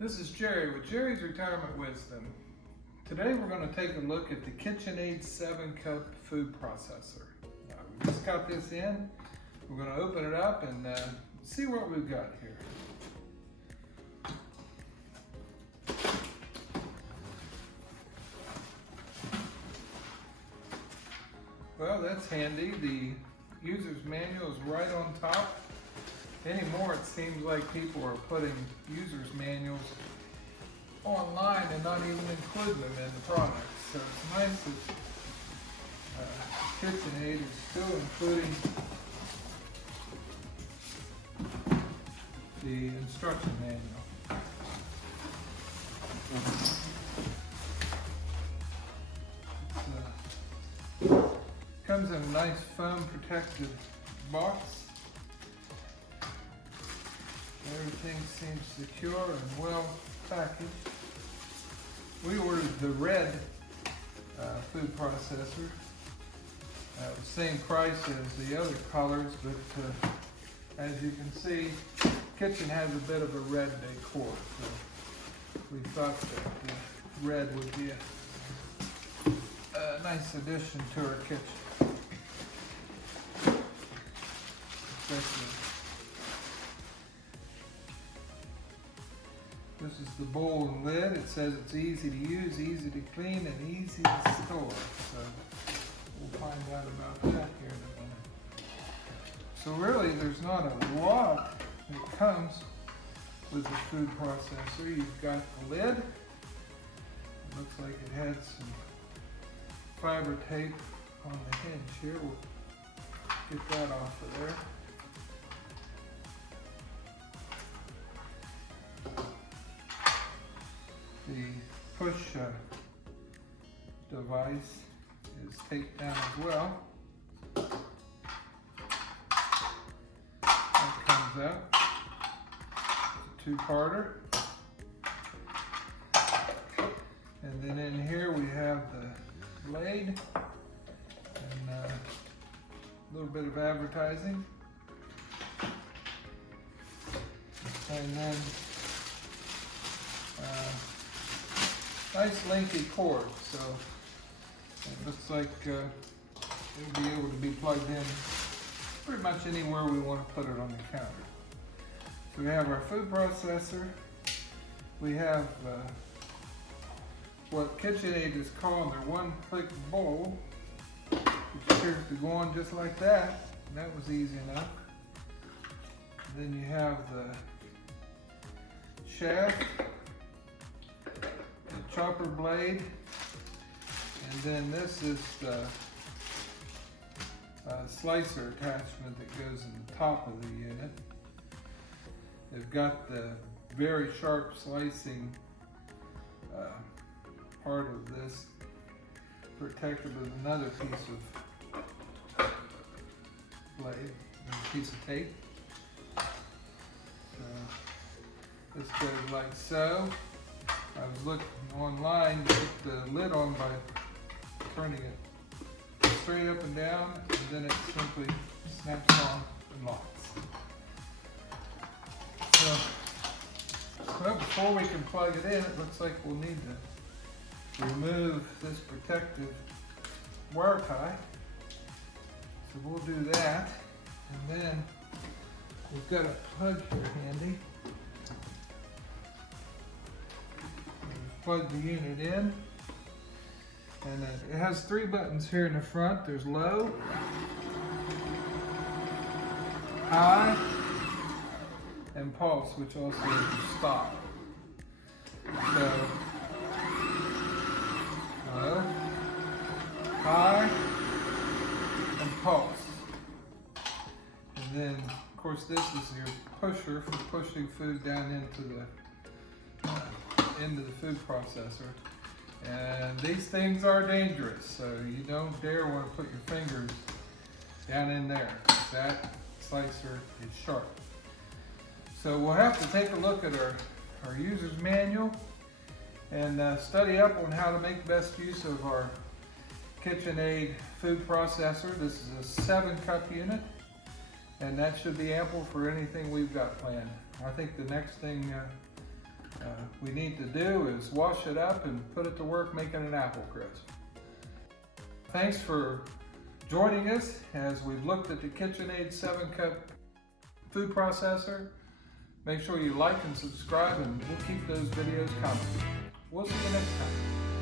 This is Jerry with Jerry's Retirement Wisdom. Today we're going to take a look at the KitchenAid 7-cup food processor. We just got this in. We're going to open it up and see what we've got here. Well, that's handy. The user's manual is right on top. Anymore, it seems like people are putting user's manuals online and not even including them in the product. So it's nice that KitchenAid is still including the instruction manual. It comes in a nice foam protected box. Everything seems secure and well packaged. We ordered the red food processor. The same price as the other colors, but as you can see, kitchen has a bit of a red decor. So we thought that red would be a nice addition to our kitchen. Especially this is the bowl and lid. It says it's easy to use, easy to clean, and easy to store. So we'll find out about that here in a minute. So really, there's not a lot that comes with the food processor. You've got the lid. It looks like it had some fiber tape on the hinge here. We'll get that off of there. The push device is taped down as well. That comes out. It's a two-parter. And then in here we have the blade and a little bit of advertising. And then nice lengthy cord, so it looks like it'll be able to be plugged in pretty much anywhere we want to put it on the counter. So we have our food processor. We have what KitchenAid is calling their one-click bowl, which appears to go on just like that. And that was easy enough. And then you have the shaft, chopper blade, and then this is the slicer attachment that goes in the top of the unit. They've got the very sharp slicing part of this protected with another piece of blade, a piece of tape. So this goes like so. I was looking online to get the lid on by turning it straight up and down, and then it simply snaps on and locks. So, well, before we can plug it in, it looks like we'll need to remove this protective wire tie. So we'll do that, and then we've got a plug here handy. Plug the unit in, and it has 3 buttons here in the front. There's low, high, and pulse, which also is stop. So low, high, and pulse. And then, of course, this is your pusher for pushing food down into the food processor. And these things are dangerous, so you don't dare want to put your fingers down in there. That slicer is sharp. So we'll have to take a look at our user's manual and study up on how to make best use of our KitchenAid food processor. This is a 7-cup unit, and that should be ample for anything we've got planned. I think the next thing we need to do is wash it up and put it to work making an apple crisp. Thanks for joining us as we've looked at the KitchenAid 7-cup food processor. Make sure you like and subscribe, and we'll keep those videos coming. We'll see you next time.